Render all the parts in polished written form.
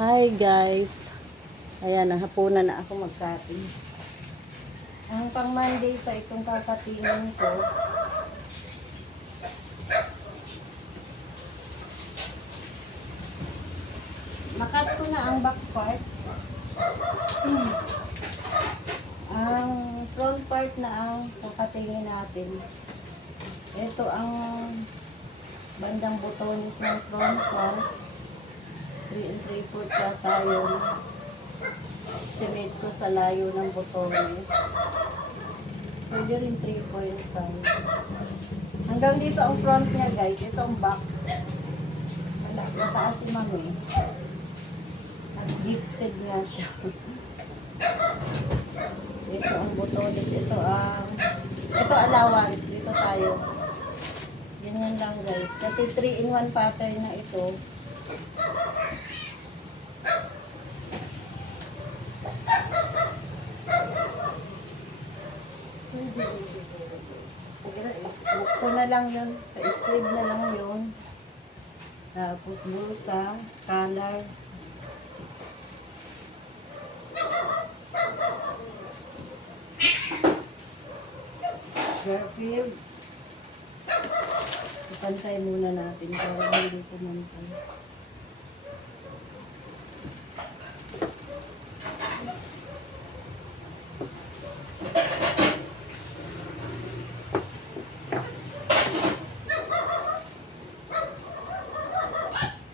Hi guys. Ayan, nahapunan na ako magkating. Ang pang Monday pa itong kakatingin ko. Makat ko na ang back part. Ang front part na ang kakatingin natin. Ito ang bandang butones ng front part. 3 and 3/4 yata yun. Estimate ko sa layo ng butones. Pwede rin 3.5. Hanggang dito ang front niya guys. Ito ang back. Wala, mataas si mami. Gifted nga siya. Ito ang butones. Ito allowance. Dito tayo. Ganyan lang guys. Kasi 3-in-1 pattern na ito. Ito na lang yun. Sa sleeve na lang yun. Tapos blusa, color. Garfield. Ipantay muna natin para hindi pumantay.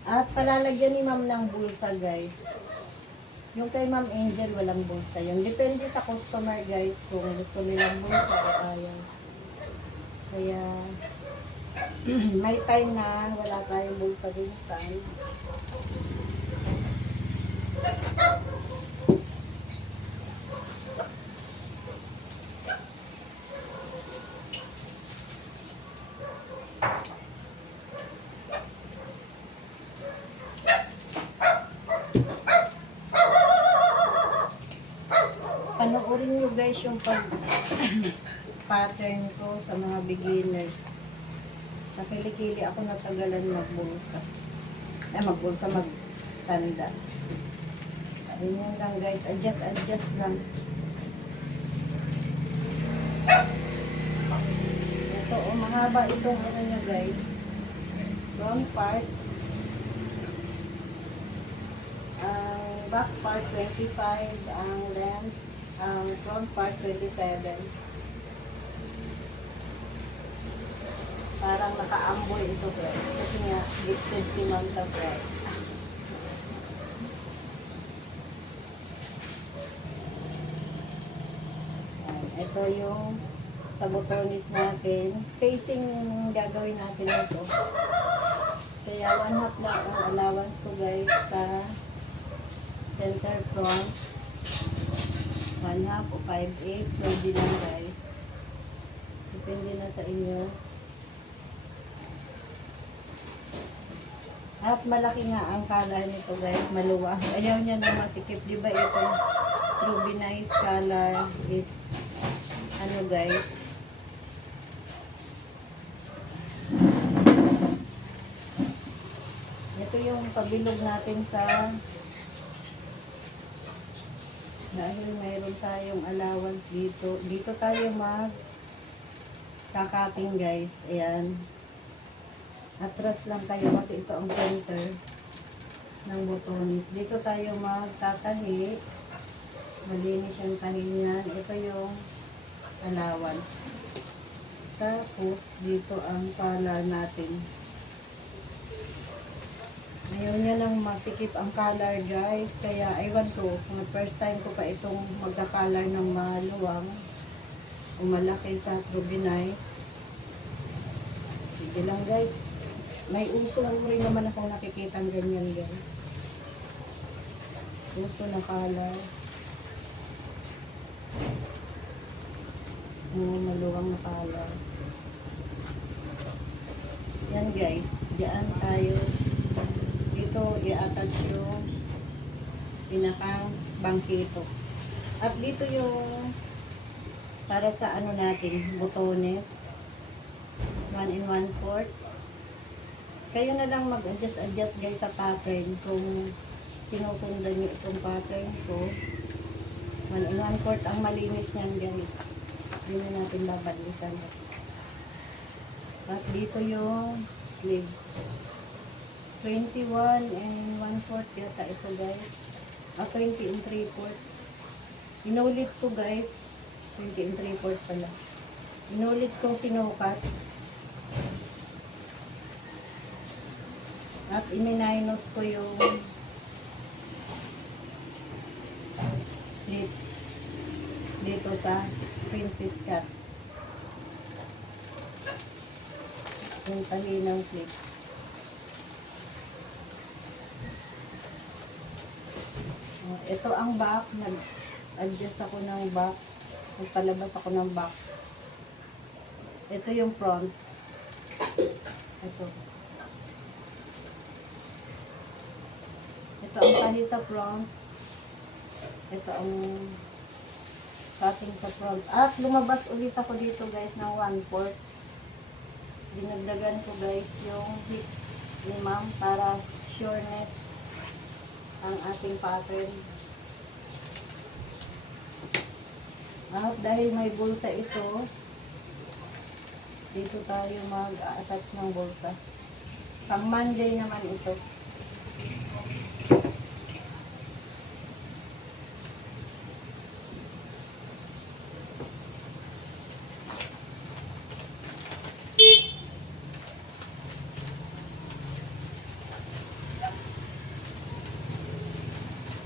At palalagyan ni ma'am ng bulsa guys. Yung kay Ma'am Angel walang bulsa. Yung depende sa customer guys kung gusto nilang bulsa o ayaw. Kaya may time na wala tayong bulsa bulsa. Panoorin nyo guys yung pattern ko sa mga beginners. Sa kilikili ako natagalan magbulsa. Magtanda. Ganyan lang guys. Adjust lang. Ito, mahaba itong ano nyo guys. Front part. Ang back part 25. Ang length. Ang front part 27. Parang nakaamboy ito guys. Kasi nga gifted si ma'am sa press. Ito yung sa butones natin. Facing yung gagawin natin ito. Kaya 1/2 lang ang allowance ko guys sa center front. 1/2 o 5/8. Pwede lang guys. Depende na sa inyo. At malaki nga ang color nito guys. Maluwag. Ayaw niya na masikip. Diba ito? Ruby Nice color is ano guys. Ito yung pabilog natin sa dahil mayroon tayong allowance dito. Dito tayo kakating guys. Ayan. Atras lang tayo kasi ito ang center ng butones. Dito tayo magtatahi. Malinis yung tahi niyan. Ito yung allowance. Tapos dito ang color natin. Ayaw niya lang masikip ang color guys. Kaya ewan ko, kung first time ko pa itong magka-color ng maluwang o malaki sa Ruby Nice. Sige lang guys. May uso rin naman akong nakikita ng ganyan guys. Uso na color. Maluwang na color. Yan guys. Diyan tayo. Dito i-attach yung pinakang bangkito. At dito yung para sa ano natin, butones. 1 and 1/4. Kayo na lang mag-adjust guys sa pattern kung sinusundan niyo itong pattern ko. 1 1/4 ang malinis niyan guys. Hindi na natin babalisan. At dito yung sleeve. 21 and 1/4 yata ito guys. 20 and 3/4. Inulit ko guys. 20 and 3/4 pala. Inulit kong sinukat. At iminaynos ko yung pleats dito sa princess cut. Yung tali ng pleats. Ito ang back. Nag-adjust ako ng back. Nagpalabas ako ng back. Ito yung front. Ito. Ito ang tali sa front. Ito ang cutting sa front. At lumabas ulit ako dito guys ng 1/4. Dinagdagan ko guys yung hips ni ma'am para sureness ang ating pattern. At dahil may bulsa ito, dito tayo mag-attach ng bulsa. Pang Monday naman ito.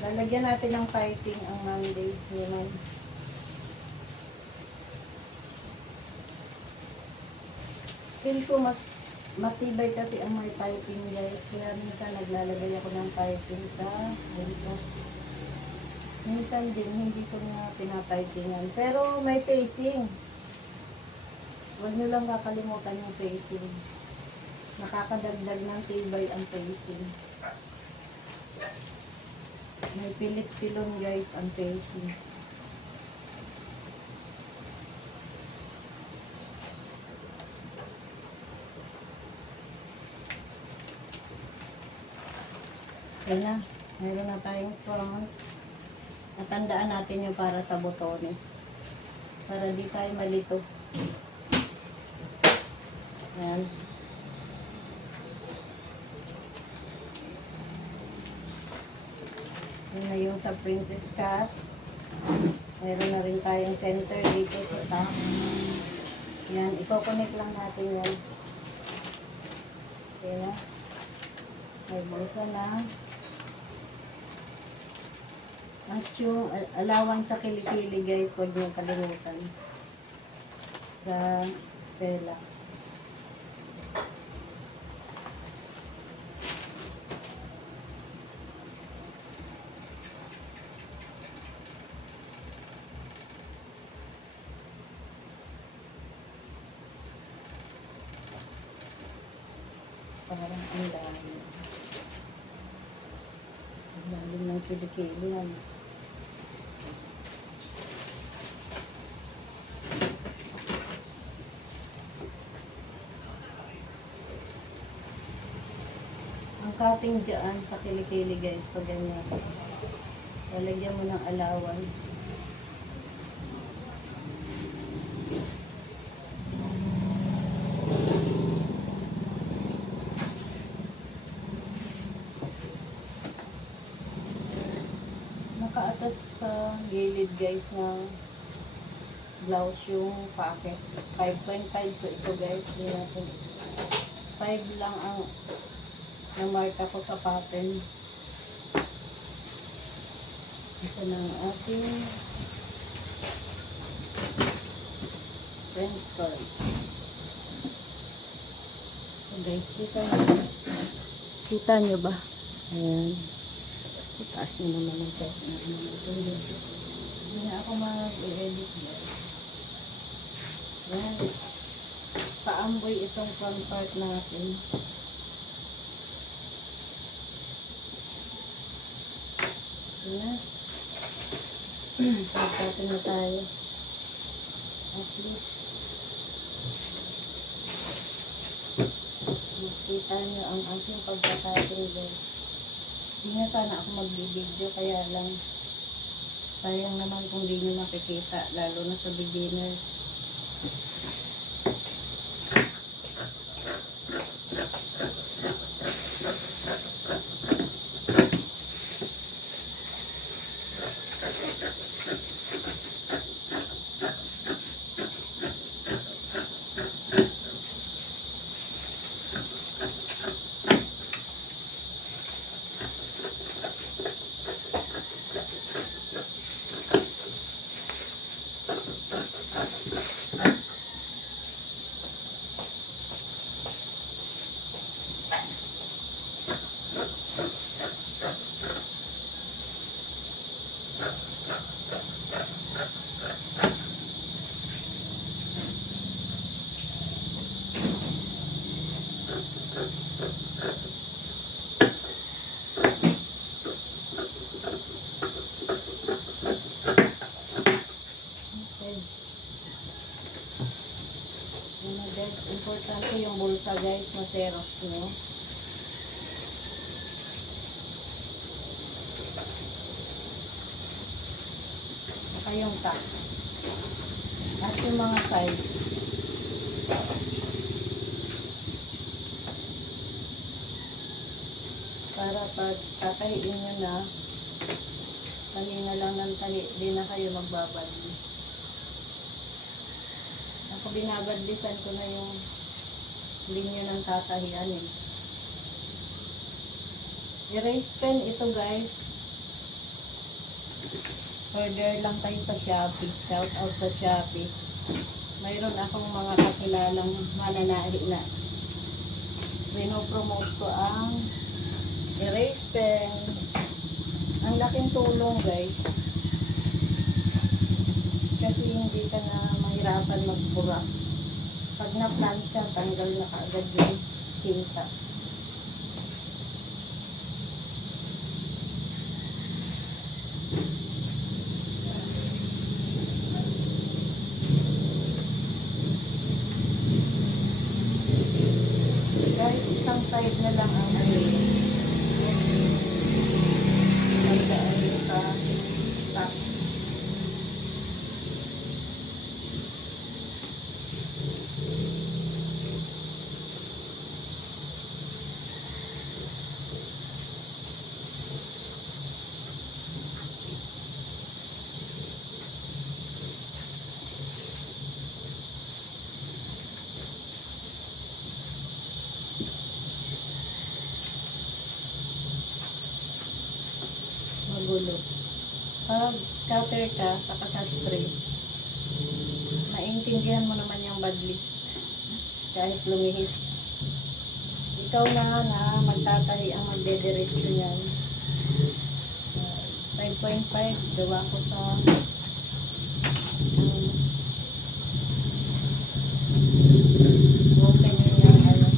Lalagyan natin ng piping ang Monday. Yan. Feel ko mas matibay kasi ang may piping guys. Kaya minsan naglalagay ako ng piping sa dito. Minsan din hindi ko na pinapipingan. Pero may facing. Huwag nyo lang kakalimutan yung facing. Nakakadagdag ng tibay ang facing. May pilit-pilon guys ang facing. Yan na. Mayroon na tayong front. Natandaan natin yung para sa botones. Para di tayo malito. Yan. Yan na yung sa princess cut. Mayroon na rin tayong center dito sa top. Yan. Iko-connect lang natin yan. Okay na. May bulsa na. At yung allowance sa kilikili guys, huwag nyo kalimutan. Sa tela. Parang ang dami. Ang dami ng kilikili yan. Ang cutting dyan sa kilikili guys, pag ganyan. Lalagyan mo ng allowance. Naka-attach sa gilid guys ng blouse yung pocket. 5.5 po ito guys. 5 lang ang namarka ko sa pattern. Ito na ang ating French skirt. So guys, kita nyo ba? Ayan. Itaas nyo naman ang set. Hindi na ako mag-edit guys. Ayan. Paamboy itong front part natin. Ayan. Pagkatin na tayo. At least makita nyo ang aking pagkakatin guys. Hindi na sana ako magbibideo, kaya lang sayang naman kung di nyo makikita, lalo na sa beginner. Importante yung bulsa guys, ma-xerox nyo. Saka yung tax. At yung mga size. Para pag tatahiin nyo na, tali na lang ng tali, di na kayo magbabali. Ako binabadlisan ko na yung linya ng tatahian eh. Erase pen ito guys. Order lang tayo sa Shopee. Shout out sa Shopee. Mayroon akong mga kakilalang mananahi na pinopromote ko ang erase pen. Ang laking tulong guys. Kasi hindi ka na mahirapan magbura. Pag na-plancha, tanggal na kaagad yung tinta. Kahit isang side na lang ang ano yun. Magdaan sa top. Magulo. Pag cutter ka, saka sa spray, maintindihan mo naman yung badlis. Kahit lumihis. Ikaw na magtatahi ang magdediretso niyan. 5.5, gawa ko sa open yun yung ano.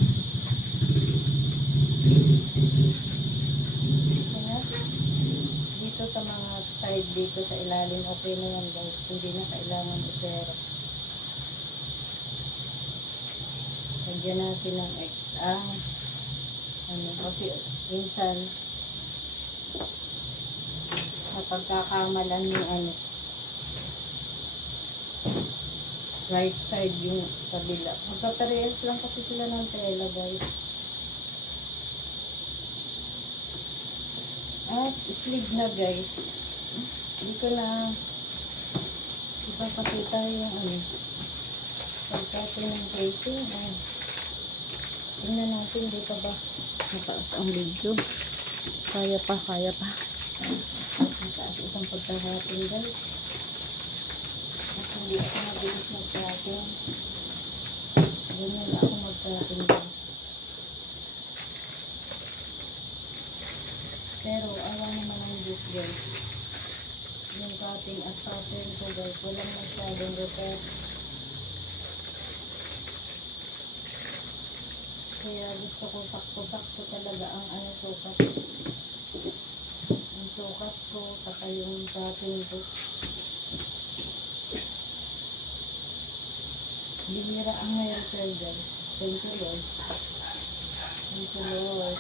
Dito sa mga side dito sa ilalim, okay na yan guys. Hindi na kailangan i-xerox. Lagyan natin ng X ang ano, kasi minsan napagkakamalan yung ano, right side yung kabila. Magpaparehas lang kasi sila ng tela guys. At sleeve na guys. Hindi ko na ipapakita yung ano, pagkatapos ng casing. Tingnan natin dito ba mataas ang video. Kaya pa. Mataas isang pagkakating guys. At hindi ako mabilis magkating. Ganyan na ako magkating guys. Pero awa naman ang Diyos guys. Yung cutting at pattern ko guys, walang masyadong repair. Kaya gusto ko sakto-sakto talaga ang ano sukat. Ang sukat ko, saka yung cutting ko. Bihira ang may repair guys. Thank you Lord. Thank you Lord.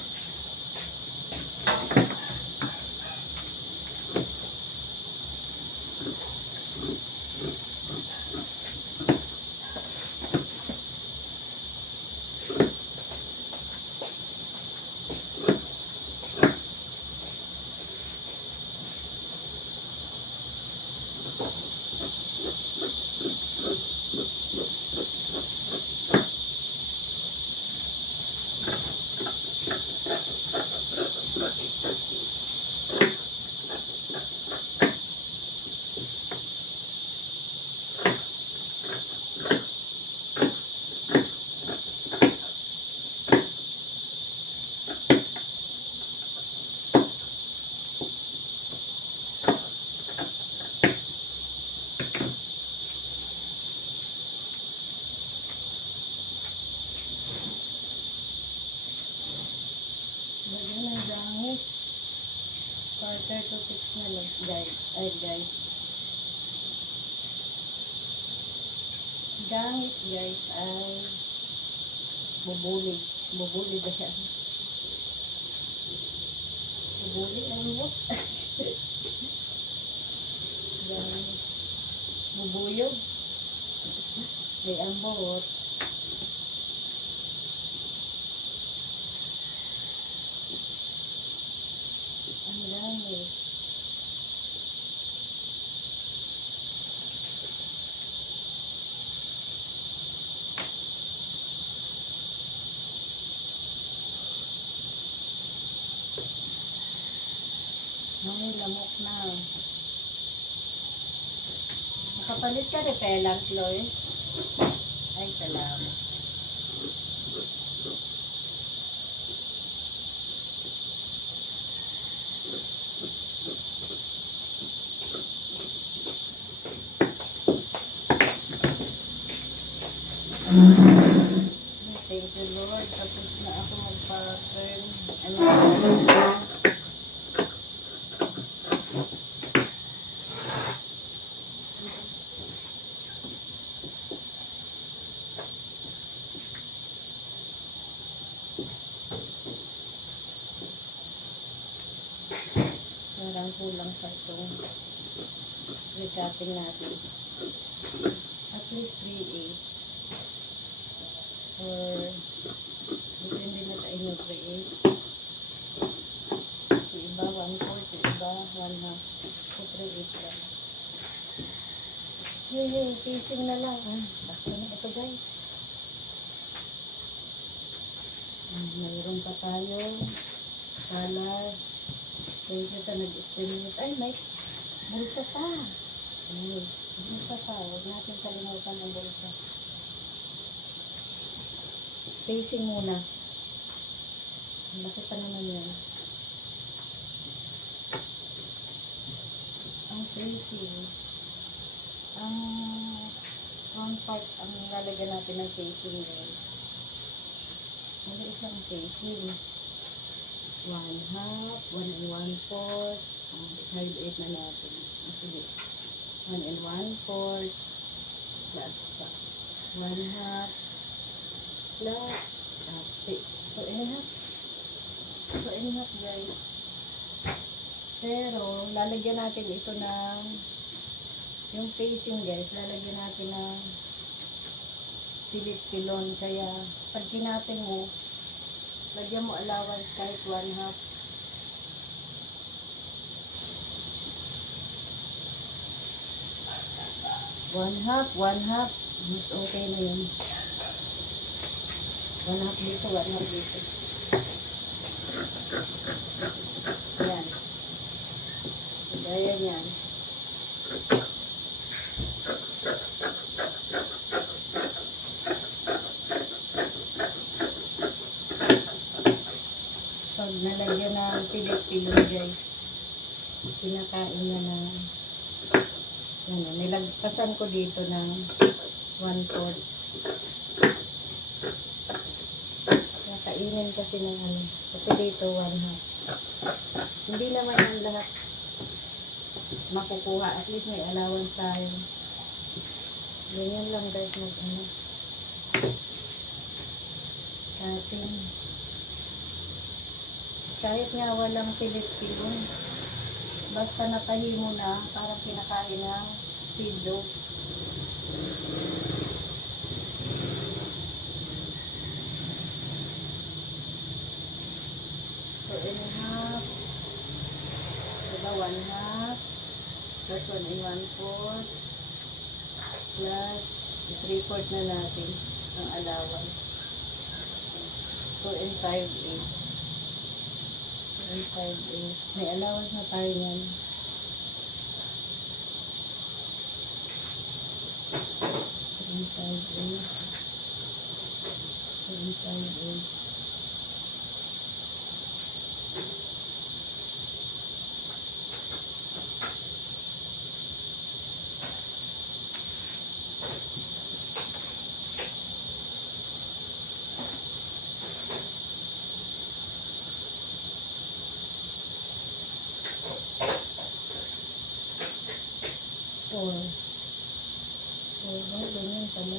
Lagyan ng langis. Quarter to 6 na lang, guys. Ay, guys. Langis, guys, ay bubuli. Bubuli ba siya? Bubuli ang mo. Langis. Bubuyog. May ambot. Ang langis. May lamok na. Nakapalit ka repellant, Loy? Ay, salamat. Thank you, Lord. Tapos na ako magpa-turn. Ano? Parang kulang pa itong recutting natin. At least 3/8. Or depende na sa inyo 3/8. Yung iba 1/4, yung iba 1/2. So 3/8 lang. Yun, casing na lang. Basta na ito, guys. Mayroon pa tayo color. Thank you sa nag-estimate. Ay, may bulsa pa. Ay, bulsa pa. Huwag natin kalimutan ang bulsa. Facing muna. Laki pa naman yan. Ang facing. Ang front part ang lalagyan natin ng facing, guys. Maliit lang ang facing. 1/2, 1 1/4. Side 8 na natin. Sige. 1 1/4. Plus pa. 1/2. Plus. 2 1/2. 2 1/2, guys. Pero, lalagyan natin ito ng yung facing, guys. Lalagyan natin ng pilit-pilon. Kaya, pag kinating mo, lagyan mo allowance kahit 1/2. One half. Mas okay na yun. 1/2 dito, 1/2 dito. Yan. Gaya yan. Pag nalagyan ng pilit-pilon, guys, kinakain na ng nilagpasan ko dito ng 1/4. Kakainin kasi ng kasi dito 1/2. Hindi naman yung lahat makukuha. At least may allowance tayo. Ganyan lang, guys, cutting. Kahit nga walang pilit-pilon, basta nakahimo na, parang kinakain ng feed dog. So, 1/2. Diba, 1/2. Plus 1 and 1/4 plus 3/4 na natin ang allowance. 2 and 5/8. 2 and 5/8. May allowance na tayo yan. 2 and 5/8. 2 and 5/8. Ganyan pala.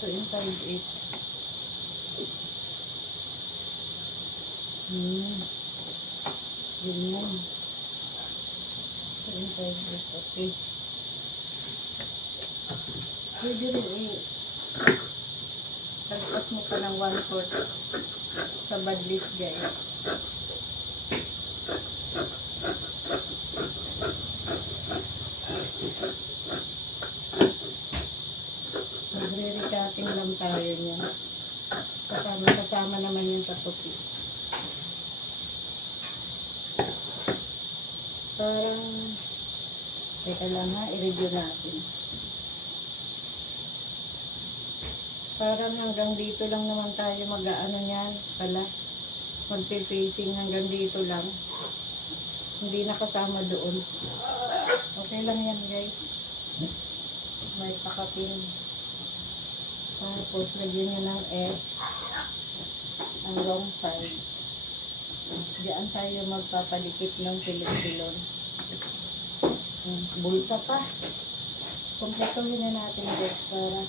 2 and 5/8. Ganyan. 2 and 5/8. Okay. Pwede rin tagpas mo pa ng 1/4 sa bad list, guys. Magre-recapping lang tayo niya. Kasama naman yung sa puti. Parang, teka lang ha, i-review natin. Parang hanggang dito lang naman tayo mag-aano niyan pala. Magpe-facing hanggang dito lang. Hindi nakasama doon. Okay lang yan, guys. May pakapin. Tapos, lagyan nyo ng S. Ang wrong side. Diyan tayo magpapalikit ng silid-silon. Bulsa pa. Kompletuhin na natin, guys, para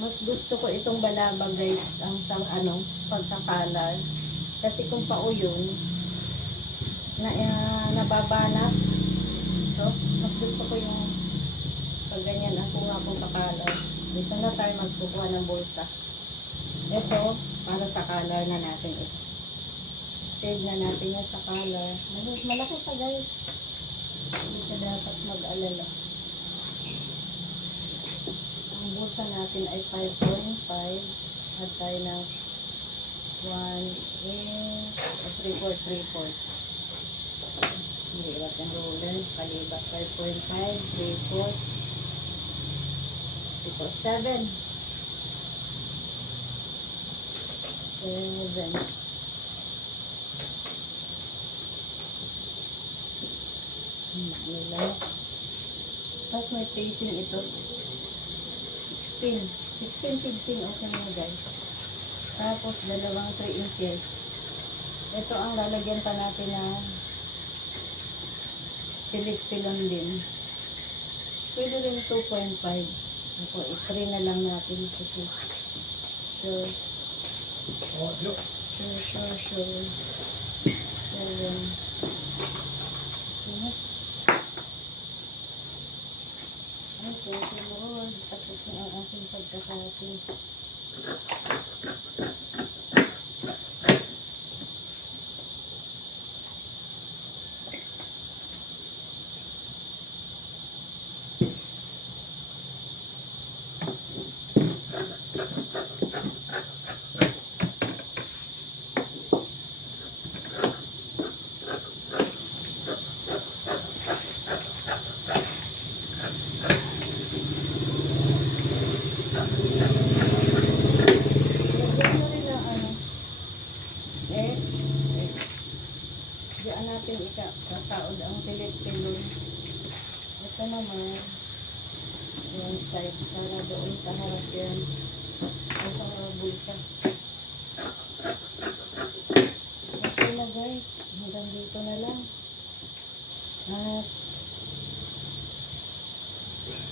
mas gusto ko itong balabag, guys, ang pagkakalar. Kasi kung pao yun, nababanat. So, mas gusto ko yung pag ganyan, ako nga pong kakalar. Dito na tayo magkukuha ng bulsa. Ito, para sa color na natin ito. Save na natin yan sa color. Malaki pa, guys. Hindi ka dapat mag-alala. Ang bulsa natin ay 5.5. At tayo ng 3/4. Hirap yung roller. Palibat 5.5, 3/4, 7. 7. Nila. Tapos may facing ito. 16. 15. Okay na, guys. Tapos dalawang 3 inches. Ito ang lalagyan pa natin ng silid-silon din. Pwede rin 2.5. Ito, i-3 na lang natin kasi. Sure. Sure. 7. Okay, Lord. Tapos na ang aking pagkakati. Diyan natin ikataod ang silid-silon. Ito naman, yung side, para doon sa harap yan. Sa bulsa. Okay na, guys. Hanggang dito na lang. At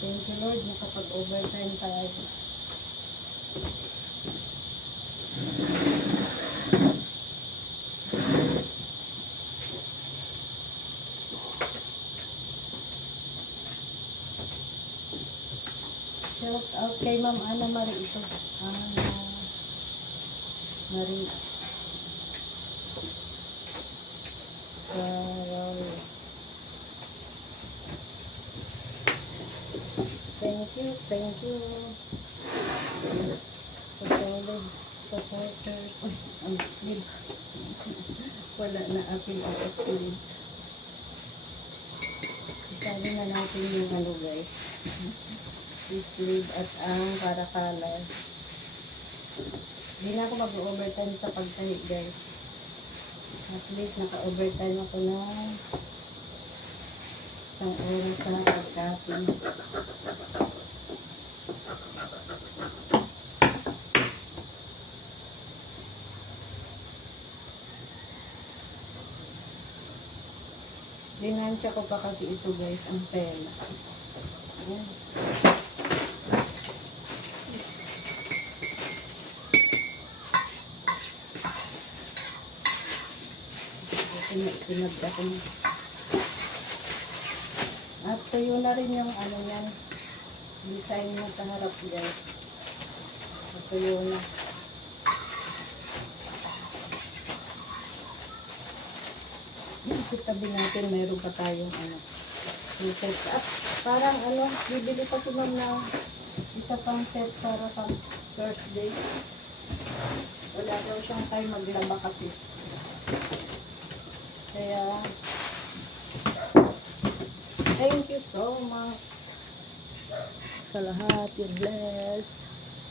thank you, Lord, nakapag-overtime tayo. Shout out kay Ma'am Ana Marie ito. Ana Marie. Carol. Thank you, thank you. Sa solid supporters. Uy, ang sleeve. Wala na apil ako sleeve. Isali na natin yung ano guys. Sleeve at ang para color. Hindi na ako mag-overtime sa pagtahi guys. At least naka-overtime ako ng isang oras sa pagkapin. Dinansya ko pa kasi ito guys, ang tela. Ayan. Pinagda ko na. At tuyo na rin yung ano yan. Design mo sa harap guys. At tuyo na. Itabi natin, mayroon pa tayong ano. Set up. Parang ano, bibili pa si ma'am na isa pang set para pang first day. Wala daw siyang time maglaba kasi. Kaya, thank you so much sa lahat. You bless.